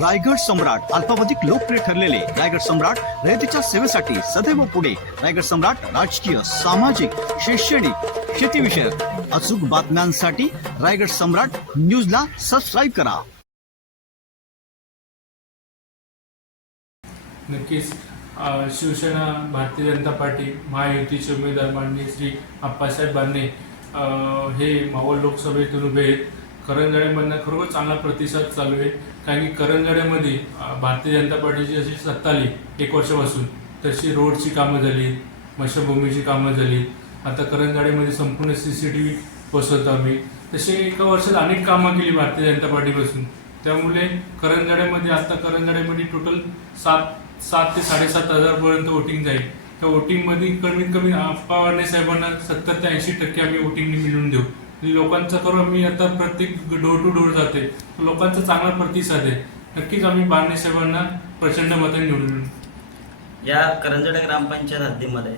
रायगड सम्राट अल्पावधिक लोकप्रिय ठरलेले रायगड सम्राट रयतेच्या सेवेसाठी सदैव पुढे. रायगड सम्राट राजकीय सामाजिक शैक्षणिक शेतीविषयक अचूक बातम्यांसाठी रायगड सम्राट न्यूजला सबस्क्राईब करा. नक्कीच. शिवसेना भारतीय जनता पार्टी महायुतीचे उमेदवार माननीय श्री आप्पासाहेब बांधे हे मावळ लोकसभेतून उभे आहेत. करंजाड्यामधनं खरोखर चांगला प्रतिसाद चालू आहे. कारण की करंजाड्यामध्ये भारतीय जनता पार्टीची अशी सत्ता आली एक वर्षापासून. तशी रोडची कामं झाली मशभूमीची कामं झाली. आता करंजाड्यामध्ये संपूर्ण सी सी टी व्ही बसवतो आम्ही. तसे एका वर्षात अनेक कामं केली भारतीय जनता पार्टीपासून. त्यामुळे करंजाड्यामध्ये आता करंजाड्यामध्ये टोटल सात सात ते साडेसात हजारपर्यंत वोटिंग जाईल. त्या वोटिंगमध्ये कमीत कमी आप्पा साहेबांना सत्तर ते ऐंशी टक्के आम्ही वोटिंग मिळवून देऊ. लोकांचा करून मी आता प्रत्येक डोर टू डोर जाते. लोकांचा चांगला प्रतिसाद आहे. नक्कीच आम्ही बारणे साहेबांना प्रचंड मतांनी निवडून. या करंजडे ग्रामपंचायत हद्दीमध्ये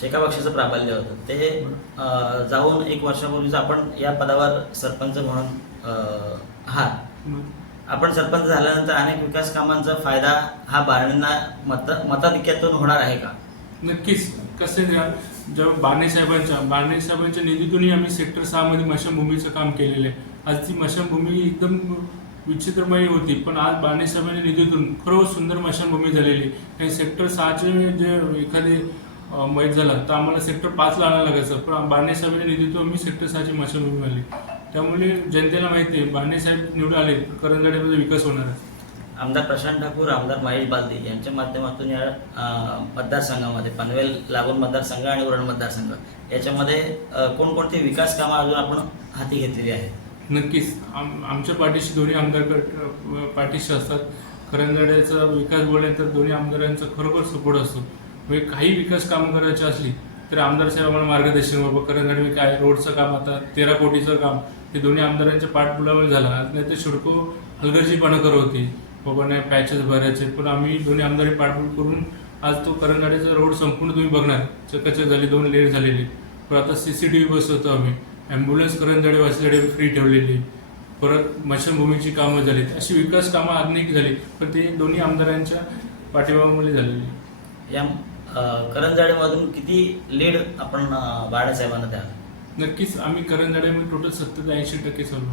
शेका पक्षाचं प्राबल्य होतं. ते अं, जाऊन एक वर्षापूर्वीच आपण या पदावर सरपंच म्हणून अं, आहात. आपण सरपंच झाल्यानंतर अनेक विकास कामांचा फायदा हा बारणींना मत मताधिक्यातून होणार आहे का? नक्कीच. कसे द्या जेव्हा बारणे साहेबांच्या बारणे साहेबांच्या निधीतूनही आम्ही सेक्टर सहामध्ये मशाभूमीचं काम केलेलं आहे. आज ती मशाभूमी एकदम विचित्रमय होती पण आज बारणे साहेबांच्या निधीतून खरोखर सुंदर मशानभूमी झालेली आणि सेक्टर सहाचे जे एखादे मैत झाला तर आम्हाला सेक्टर पाचला आणायला लागायचं पण बारणे साहेबांच्या निधीतून आम्ही सेक्टर सहाची मशानभूमी आली त्यामुळे जनतेला माहिती आहे बारणे साहेब निवडून आले करंजाड्यामध्ये विकास होणार आहे. आमदार प्रशांत ठाकूर आमदार महेश बालदी यांच्या माध्यमातून या मतदारसंघामध्ये पनवेल लागून मतदारसंघ आणि उरण मतदारसंघ याच्यामध्ये अं, कोणकोणती विकास कामं अजून आपण हाती घेतलेली आहेत? नक्कीच. आम आमच्या पाठीशी दोन्ही आमदार पाठीशी असतात. करंजाड्याचा विकास बोलल्यानंतर दोन्ही आमदारांचा खरोखर सपोर्ट असतो. म्हणजे काही विकास कामं करायची असली तर आमदार साहेब आम्हाला मार्गदर्शन बाबा मी काय रोडचं काम आता तेरा कोटीचं काम हे दोन्ही आमदारांच्या पाठपुलावर झाला. नाही तर शिडको हलगर्जीपणा करत होती. नाही पॅचेस भरायचे पण आम्ही दोन्ही आमदारी पाठपुल करून आज तो करंजाड्याचा रोड संपूर्ण तुम्ही बघणार. चकाचक झाली दोन लेअर झालेली. पण आता सी सी टी व्ही बसवतो आम्ही. ॲम्ब्युलन्स करंजाडे वाचल्याडे फ्री ठेवलेली. परत मशनभूमीची कामं झालीत. अशी विकास कामं अनेक झाली पण ते दोन्ही आमदारांच्या पाठिंबामुळे झालेली. या करंजाडेमधून किती लीड आपण बाळासाहेबांना द्याल? नक्कीच आम्ही करंजाड्यामध्ये टोटल सत्तर ते ऐंशी टक्के चालू